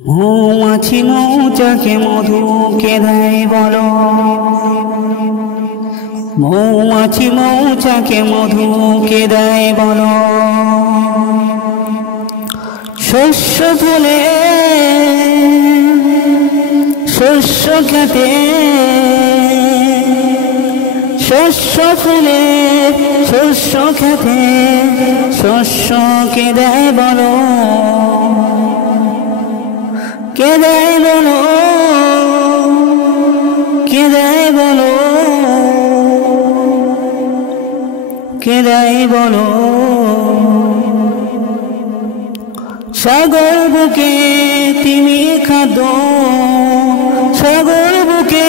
মৌমাছি মৌচাকে মধু কে দেয় বলো, মৌমাছি মৌচাকে মধু কে দেয় বলো। শস্য ফুলে শস্য খেতে, শস্য ফুলে শস্য খেতে, শস্য কে দেয় বলো, কে দেয় বলো, কে দেয় বলো, কে দেয় বলো। সাগর বুকে তিমির খাদ্য, সাগর বুকে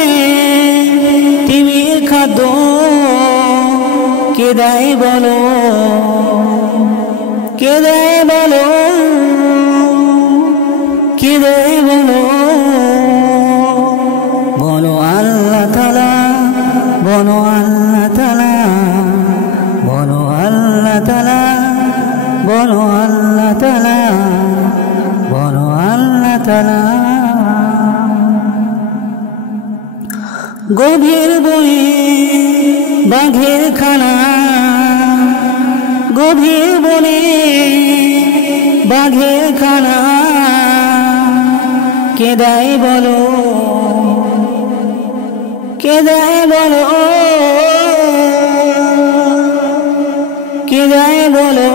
তিমির খাদ্য, কে দেয় বলো, কে দেয় বলো, কে দেয় বলো। বলো আল্লাহ তাআলা, বলো আল্লাহ তাআলা, বলো আল্লাহ তাআলা, বলো আল্লাহ তাআলা, বলো আল্লাহ তাআলা। গভীর বনে বাঘের খানা, গভীর বনে বাঘের খানা, কে দেয় বলো, কে দেয় বলো, কে দেয় বলো।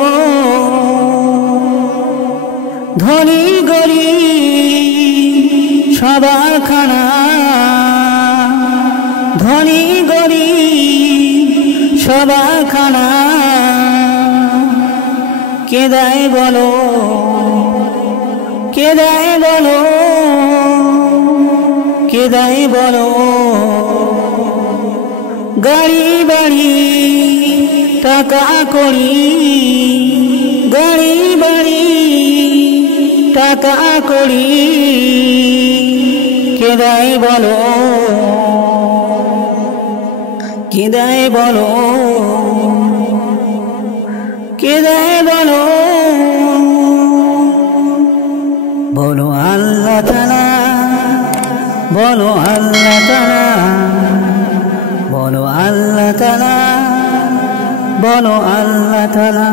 ধনী গরিব সবার খানা, ধনী গরিব সবার খানা, কে দেয় বলো, কে দেয় বলো, কে দেয় বলো। গাড়ি বাড়ি টাকা কড়ি, গাড়ি বাড়ি টাকা কড়ি, কে দেয় বলো, কে দেয় বলো, কে দেয় বলো। বলো আল্লাহ তাআলা, বলো আল্লাহ তাআলা, বলো আল্লাহ তাআলা, বলো আল্লাহ তাআলা।